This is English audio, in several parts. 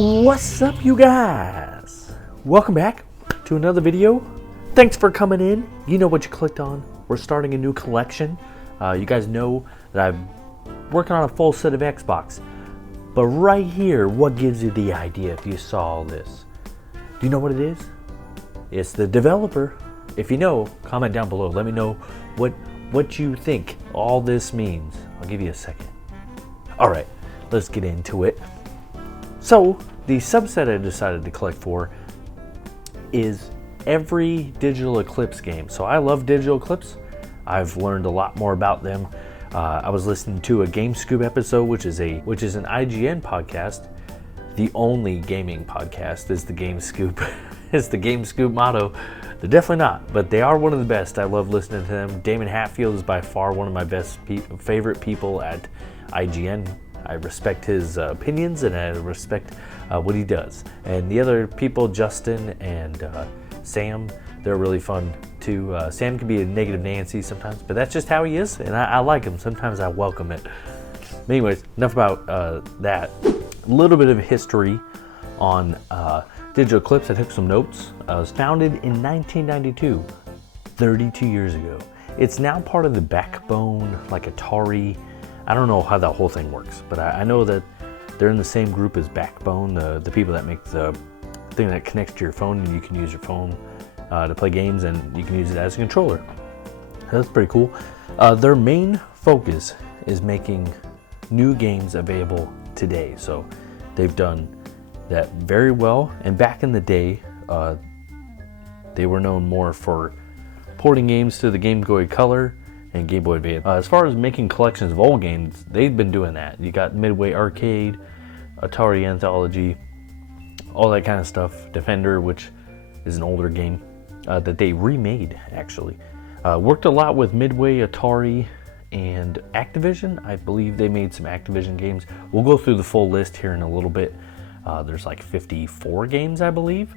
What's up, you guys? Welcome back to another video. Thanks for coming in. You know what you clicked on. We're starting a new collection. You guys know that I'm working on a full set of Xbox. But right here, what gives you the idea if you saw all this? Do you know what it is? It's the developer. If you know, comment down below. Let me know what you think all this means. I'll give you a second. All right, let's get into it. So, the subset I decided to collect for is every Digital Eclipse game. So I love Digital Eclipse. I've learned a lot more about them. I was listening to a Game Scoop episode, which is an IGN podcast. The only gaming podcast is the Game Scoop. It's the Game Scoop motto. They're definitely not, but they are one of the best. I love listening to them. Damon Hatfield is by far one of my favorite people at IGN. I respect his opinions and I respect what he does. And the other people, Justin and Sam, they're really fun too. Sam can be a negative Nancy sometimes, but that's just how he is, and I like him. Sometimes I welcome it. But anyways, enough about that. A little bit of history on Digital Eclipse. I took some notes. It was founded in 1992, 32 years ago. It's now part of the backbone, like Atari. I don't know how that whole thing works, but I know that they're in the same group as Backbone, the people that make the thing that connects to your phone, and you can use your phone to play games, and you can use it as a controller. That's pretty cool. Their main focus is making new games available today, so they've done that very well. And back in the day, they were known more for porting games to the Game Boy Color and Game Boy Advance. As far as making collections of old games, they've been doing that. You got Midway Arcade, Atari Anthology, all that kind of stuff. Defender, which is an older game that they remade, actually. Worked a lot with Midway, Atari, and Activision. I believe they made some Activision games. We'll go through the full list here in a little bit. There's like 54 games, I believe.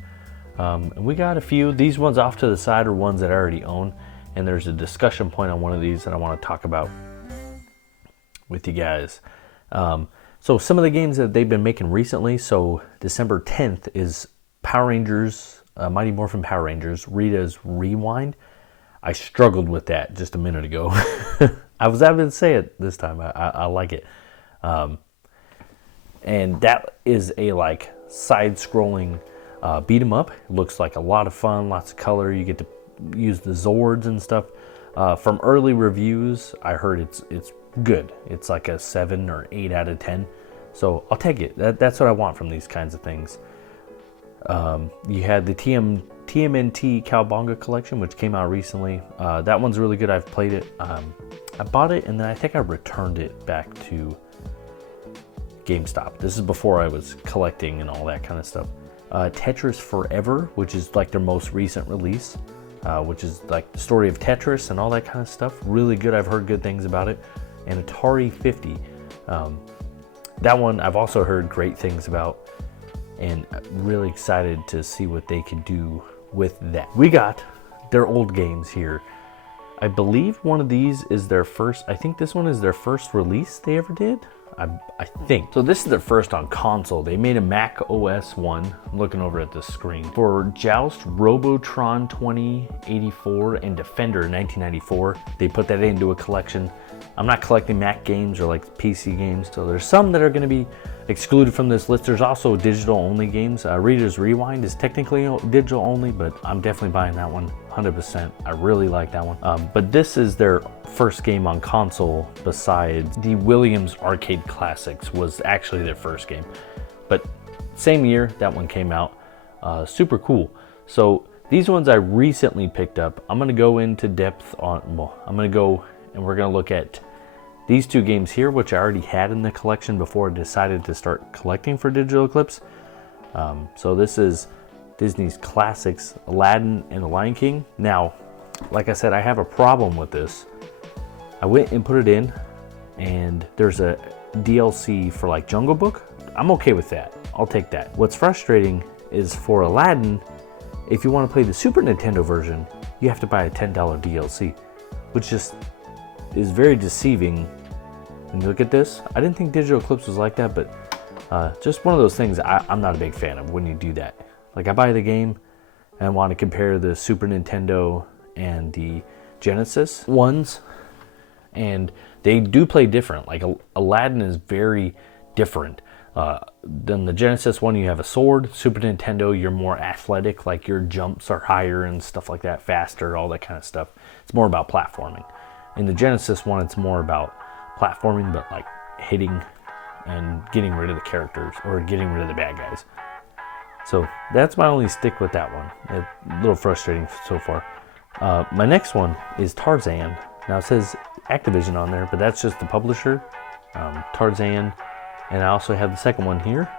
And we got a few. These ones off to the side are ones that I already own. And there's a discussion point on one of these that I want to talk about with you guys. So some of the games that they've been making recently. So December 10th is Power Rangers, Mighty Morphin Power Rangers, Rita's Rewind. I struggled with that just a minute ago. I was able to say it this time. I like it. And that is a like side-scrolling beat 'em up. It looks like a lot of fun, lots of color. You get to use the Zords and stuff. From early reviews, I heard it's good. It's like a 7 or 8 out of 10. So I'll take it. That's what I want from these kinds of things. You had the TMNT Cowabunga collection, which came out recently. That one's really good. I've played it. I bought it and then I think I returned it back to GameStop. This is before I was collecting and all that kind of stuff. Tetris Forever, which is like their most recent release. Which is like the story of Tetris and all that kind of stuff. Really good. I've heard good things about it. And Atari 50. That one I've also heard great things about, and really excited to see what they can do with that. We got their old games here. I believe one of these is their first. I think this one is their first release they ever did. I think. So this is their first on console. They made a Mac OS one. I'm looking over at the screen. For Joust, Robotron 2084, and Defender 1994. They put that into a collection. I'm not collecting Mac games or like PC games, so there's some that are going to be excluded from this list. There's also digital only games. Reader's Rewind is technically digital only, but I'm definitely buying that one 100%. I really like that one. But this is their first game on console besides the Williams Arcade Classics was actually their first game. But same year that one came out. Super cool. So these ones I recently picked up. I'm going to go into depth on, I'm going to go and we're going to look at these two games here, which I already had in the collection before I decided to start collecting for Digital Eclipse. So this is Disney's classics, Aladdin and The Lion King. Now, like I said, I have a problem with this. I went and put it in, and there's a DLC for like Jungle Book. I'm okay with that. I'll take that. What's frustrating is for Aladdin, if you want to play the Super Nintendo version, you have to buy a $10 DLC, which just is very deceiving. And look at this. I didn't think Digital Eclipse was like that, but Just one of those things I'm not a big fan of when you do that. Like, I buy the game and I want to compare the Super Nintendo and the Genesis ones, and they do play different. Like, Aladdin is very different. Than the Genesis one, you have a sword. Super Nintendo, you're more athletic, like your jumps are higher and stuff like that, faster, all that kind of stuff. It's more about platforming. In the Genesis one, it's more about platforming, but like hitting and getting rid of the characters or getting rid of the bad guys. So that's my only stick with that one. A little frustrating so far. My next one is Tarzan. Now it says Activision on there, but that's just the publisher. Tarzan. And I also have the second one here,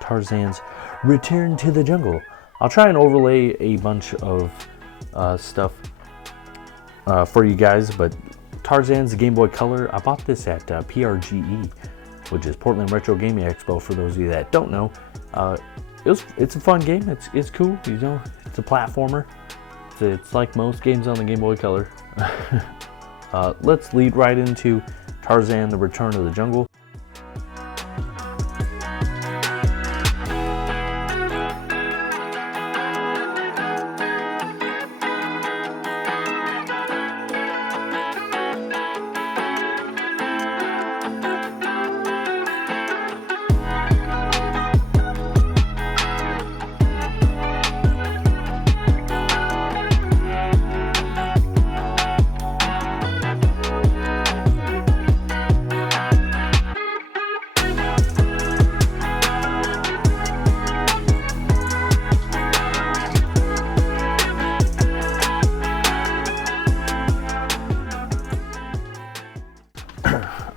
Tarzan's Return to the Jungle. I'll try and overlay a bunch of stuff for you guys, but Tarzan's Game Boy Color. I bought this at PRGE, which is Portland Retro Gaming Expo. For those of you that don't know, it's a fun game. It's cool. You know, it's a platformer. It's like most games on the Game Boy Color. Let's lead right into Tarzan: The Return of the Jungle.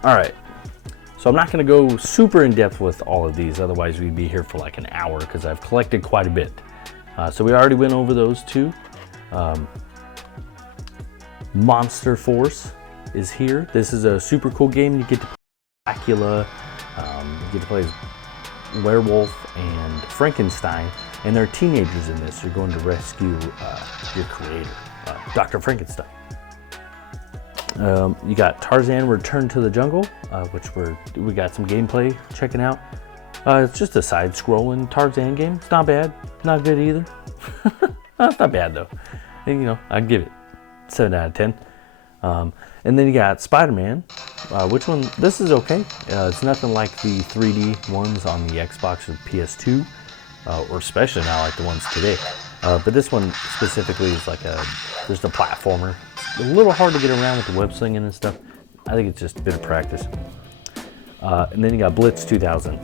All right, so I'm not going to go super in depth with all of these, otherwise we'd be here for like an hour because I've collected quite a bit. So we already went over those two. Monster Force is here. This is a super cool game. You get to play Dracula, you get to play as Werewolf and Frankenstein, and there are teenagers in this. You're going to rescue your creator, Dr. Frankenstein. You got Tarzan: Return to the Jungle, which we got some gameplay checking out. It's just a side-scrolling Tarzan game. It's not bad, not good either. It's not bad though. And, you know, I'd give it 7 out of 10. And then you got Spider-Man. Which one? This is okay. It's nothing like the 3D ones on the Xbox or PS2, or especially not like the ones today. But this one specifically is like just a platformer. A little hard to get around with the web slinging and stuff. I think it's just a bit of practice. And then you got Blitz 2000.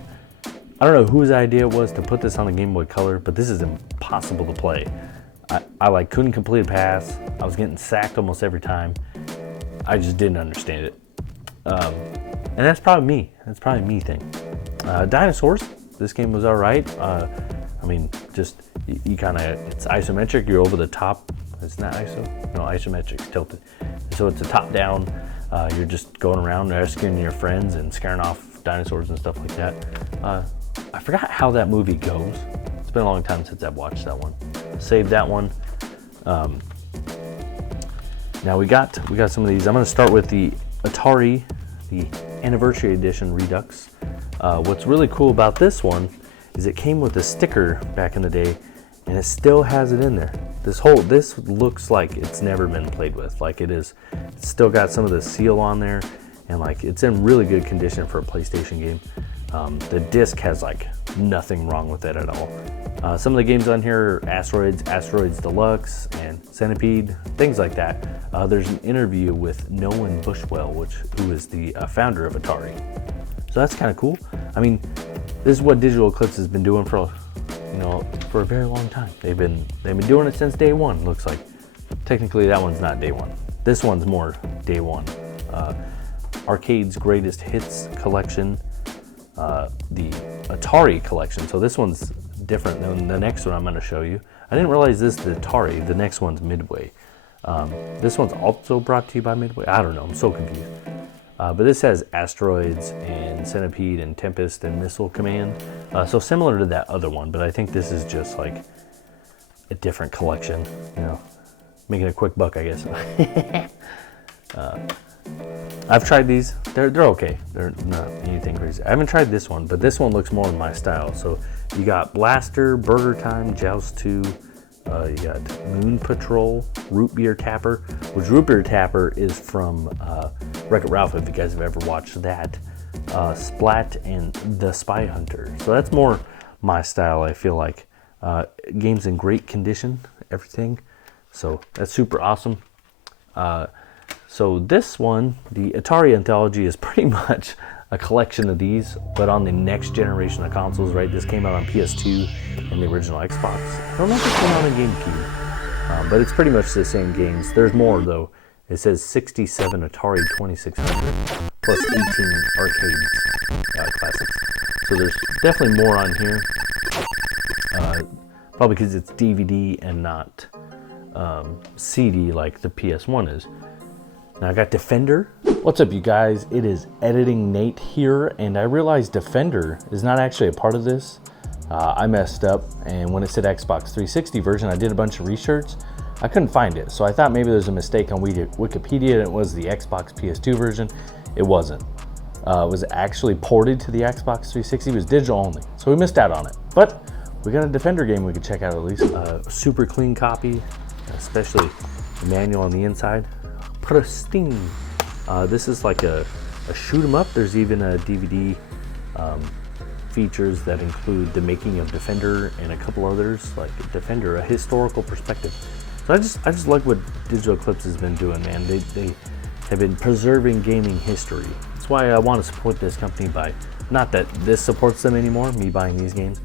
I don't know whose idea it was to put this on the Game Boy Color, but this is impossible to play. I like couldn't complete a pass. I was getting sacked almost every time. I just didn't understand it. And that's probably me. That's probably a me thing. Dinosaurs. This game was all right. I mean, just you kind of, it's isometric. You're over the top. It's not ISO. No, isometric, tilted. So it's a top-down. You're just going around rescuing your friends and scaring off dinosaurs and stuff like that. I forgot how that movie goes. It's been a long time since I've watched that one. Saved that one. Now we got some of these. I'm going to start with the Atari, the Anniversary Edition Redux. What's really cool about this one is it came with a sticker back in the day, and it still has it in there. This looks like it's never been played with. Like it's still got some of the seal on there, and like it's in really good condition for a PlayStation game. The disc has like nothing wrong with it at all. Some of the games on here are Asteroids Deluxe, and Centipede, things like that. There's an interview with Nolan Buswell, who is the founder of Atari. So that's kind of cool. I mean, this is what Digital Eclipse has been doing for a very long time. They've been doing it since day one. Looks like technically that one's not day one. This one's more day one. Arcade's Greatest Hits collection, the Atari collection. So this one's different than the next one I'm going to show you. I didn't realize this is the Atari. The next one's Midway. This one's also brought to you by Midway. I don't know. I'm so confused. But this has Asteroids and Centipede and Tempest and Missile Command. So similar to that other one, but I think this is just like a different collection. You know, making a quick buck, I guess. I've tried these. They're okay. They're not anything crazy. I haven't tried this one, but this one looks more in my style. So you got Blaster, Burger Time, Joust 2. You got Moon Patrol, Root Beer Tapper, which Root Beer Tapper is from Wreck-It Ralph, if you guys have ever watched that. Splat and The Spy Hunter. So that's more my style, I feel like. Game's in great condition, everything. So that's super awesome. So this one, the Atari Anthology, is pretty much a collection of these, but on the next generation of consoles, right? This came out on PS2 and the original Xbox. I don't know if it came out on GameCube, but it's pretty much the same games. There's more though. It says 67 Atari 2600 plus 18 arcade classics. So there's definitely more on here. Probably because it's DVD and not CD like the PS1 is. Now I got Defender. What's up, you guys? It is Editing Nate here, and I realized Defender is not actually a part of this. I messed up, and when it said Xbox 360 version, I did a bunch of research. I couldn't find it, so I thought maybe there's a mistake on Wikipedia and it was the Xbox PS2 version. It wasn't. It was actually ported to the Xbox 360. It was digital only, so we missed out on it. But we got a Defender game we could check out at least. Super clean copy, especially the manual on the inside. Pristine. This is like a shoot 'em up. There's even a DVD features that include the making of Defender and a couple others, like Defender, a historical perspective. So I just like what Digital Eclipse has been doing, man. They have been preserving gaming history. That's why I want to support this company by, not that this supports them anymore, me buying these games,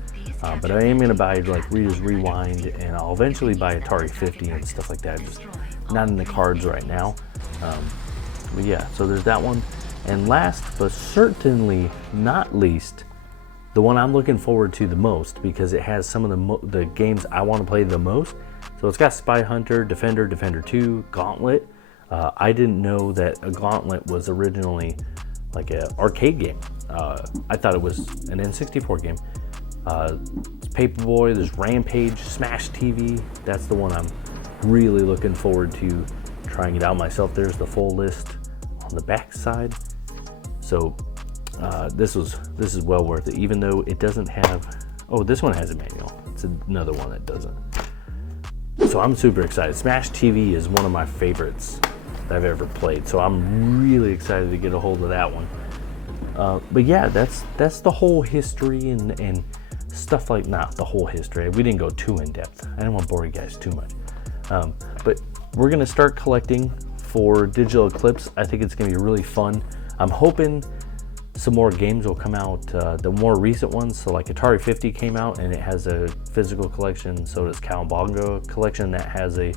but I am going to buy like Reader's Rewind, and I'll eventually buy Atari 50 and stuff like that. Just not in the cards right now. But yeah, so there's that one. And last but certainly not least, the one I'm looking forward to the most because it has some of the games I want to play the most. So it's got Spy Hunter, Defender, Defender 2, Gauntlet. I didn't know that a Gauntlet was originally like an arcade game. I thought it was an N64 game. Paperboy, there's Rampage, Smash TV. That's the one I'm really looking forward to trying it out myself. There's the full list on the back side. So this is well worth it, even though it doesn't have, oh, this one has a manual. It's another one that doesn't. So I'm super excited. Smash TV is one of my favorites that I've ever played, so I'm really excited to get a hold of that one. But yeah, that's the whole history and stuff, like, not the whole history. We didn't go too in depth. I didn't want to bore you guys too much. But we're gonna start collecting for Digital Eclipse. I think it's gonna be really fun. I'm hoping some more games will come out, the more recent ones. So like Atari 50 came out and it has a physical collection. So does Cowabunga collection that has a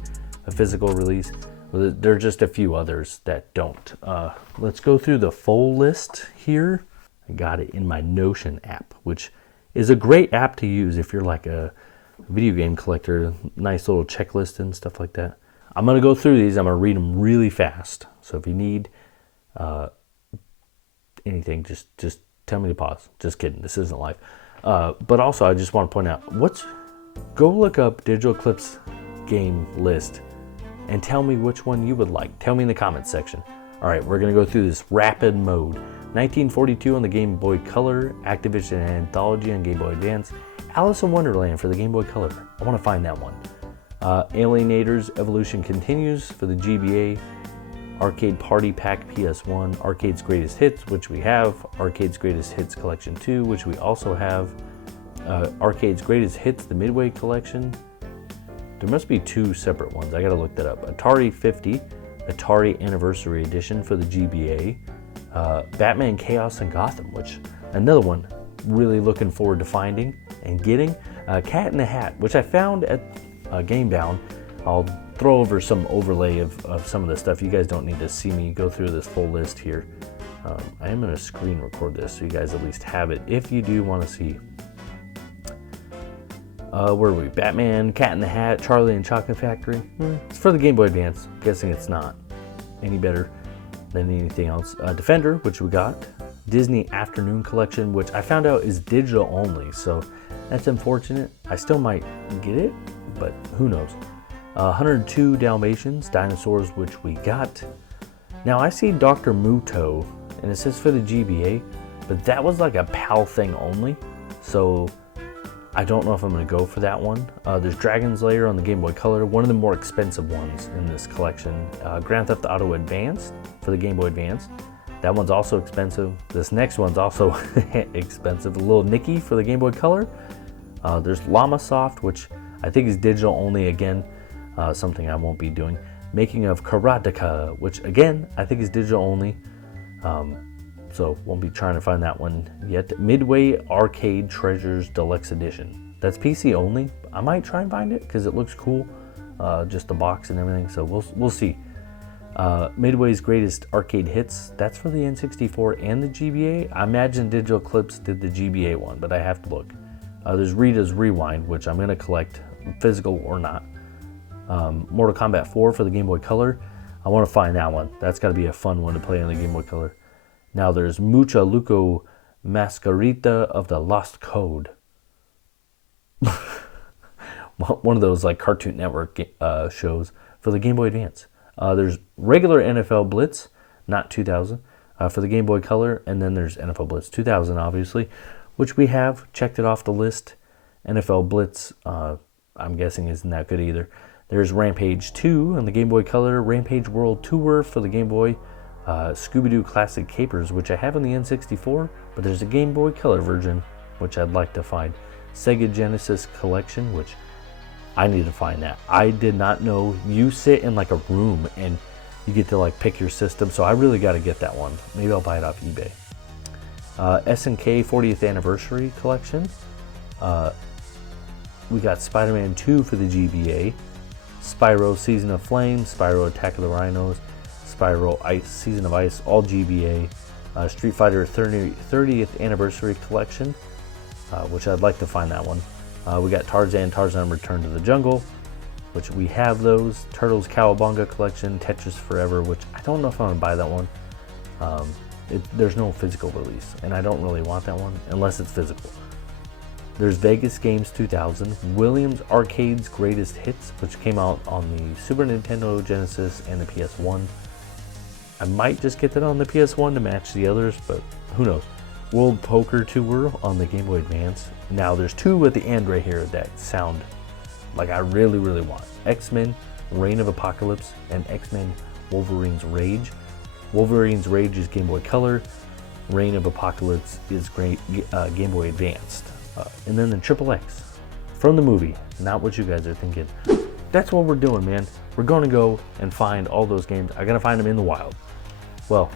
physical release. There are just a few others that don't. Let's go through the full list here. I got it in my Notion app, which is a great app to use if you're like a video game collector. Nice little checklist and stuff like that. I'm gonna go through these. I'm gonna read them really fast. So if you need anything, just tell me to pause. Just kidding, this isn't live. But also I just want to point out, go look up Digital Eclipse game list and tell me which one you would like. Tell me in the comments section. All right, we're gonna go through this rapid mode. 1942 on the Game Boy Color, Activision Anthology on Game Boy Advance, Alice in Wonderland for the Game Boy Color. I want to find that one. Alienators Evolution Continues for the GBA, Arcade Party Pack PS1, Arcade's Greatest Hits, which we have, Arcade's Greatest Hits Collection 2, which we also have, Arcade's Greatest Hits, the Midway Collection. There must be two separate ones. I gotta look that up. Atari 50, Atari Anniversary Edition for the GBA, Batman Chaos and Gotham, which another one really looking forward to finding and getting. Cat in the Hat, which I found at GameBound. I'll throw over some overlay of some of the stuff. You guys don't need to see me go through this full list here. I am going to screen record this so you guys at least have it if you do want to see. Where are we? Batman, Cat in the Hat, Charlie and Chocolate Factory. It's for the Game Boy Advance. I'm guessing it's not any better than anything else. Defender, which we got. Disney Afternoon Collection, which I found out is digital only, so that's unfortunate. I still might get it, but who knows. 102 Dalmatians, Dinosaurs, which we got. Now I see Dr. Muto, and it says for the GBA, but that was like a PAL thing only, so I don't know if I'm going to go for that one. There's Dragon's Lair on the Game Boy Color, one of the more expensive ones in this collection. Grand Theft Auto Advanced for the Game Boy Advance. That one's also expensive. This next one's also expensive. A Little Nicky for the Game Boy Color. There's Llama Soft, which I think is digital only again, something I won't be doing. Making of Karateka, which again, I think is digital only. So won't be trying to find that one yet. Midway Arcade Treasures Deluxe Edition. That's PC only. I might try and find it because it looks cool. Just the box and everything, so we'll see. Midway's Greatest Arcade Hits. That's for the N64 and the GBA. I imagine Digital Eclipse did the GBA one, but I have to look. There's Rita's Rewind, which I'm going to collect, physical or not. Mortal Kombat 4 for the Game Boy Color. I want to find that one. That's got to be a fun one to play on the Game Boy Color. Now there's Mucha Luco Mascarita of the Lost Code. One of those like Cartoon Network shows for the Game Boy Advance. There's regular NFL Blitz, not 2000, for the Game Boy Color. And then there's NFL Blitz 2000, obviously, which we have checked it off the list. NFL Blitz, I'm guessing isn't that good either. There's Rampage 2 on the Game Boy Color, Rampage World Tour for the Game Boy, Scooby-Doo Classic Capers, which I have on the N64, but there's a Game Boy Color version, which I'd like to find. Sega Genesis Collection, which I need to find that. I did not know you sit in like a room and you get to like pick your system, so I really got to get that one. Maybe I'll buy it off eBay. SNK 40th Anniversary Collection. We got Spider-Man 2 for the GBA, Spyro Season of Flame, Spyro Attack of the Rhinos, Spyro Ice Season of Ice, all GBA, Street Fighter 30th Anniversary Collection, which I'd like to find that one. We got Tarzan Return to the Jungle, which we have those. Turtles Cowabunga Collection, Tetris Forever, which I don't know if I'm going to buy that one. There's no physical release, and I don't really want that one unless it's physical. There's Vegas Games 2000, Williams Arcade's Greatest Hits, which came out on the Super Nintendo, Genesis, and the PS1. I might just get that on the PS1 to match the others, but who knows. World Poker Tour on the Game Boy Advance. Now there's two at the end right here that sound like I really, really want. X-Men Reign of Apocalypse and X-Men Wolverine's Rage. Wolverine's Rage is Game Boy Color. Reign of Apocalypse is Game Boy Advanced. And then the Triple X from the movie, not what you guys are thinking. That's what we're doing, man. We're going to go and find all those games. I got to find them in the wild. Well,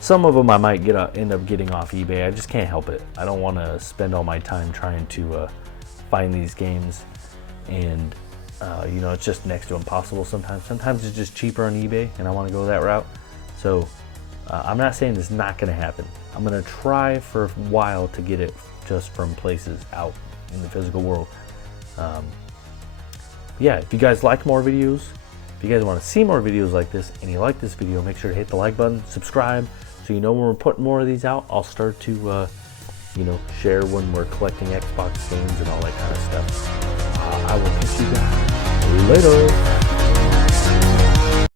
some of them I might end up getting off eBay. I just can't help it. I don't want to spend all my time trying to find these games. And, you know, it's just next to impossible sometimes. Sometimes it's just cheaper on eBay, and I want to go that route. So I'm not saying it's not going to happen. I'm going to try for a while to get it just from places out in the physical world. Yeah, if you guys like more videos, if you guys want to see more videos like this, and you like this video, make sure to hit the like button, subscribe, so you know when we're putting more of these out. I'll start to, you know, share when we're collecting Xbox games and all that kind of stuff. I will catch you guys later.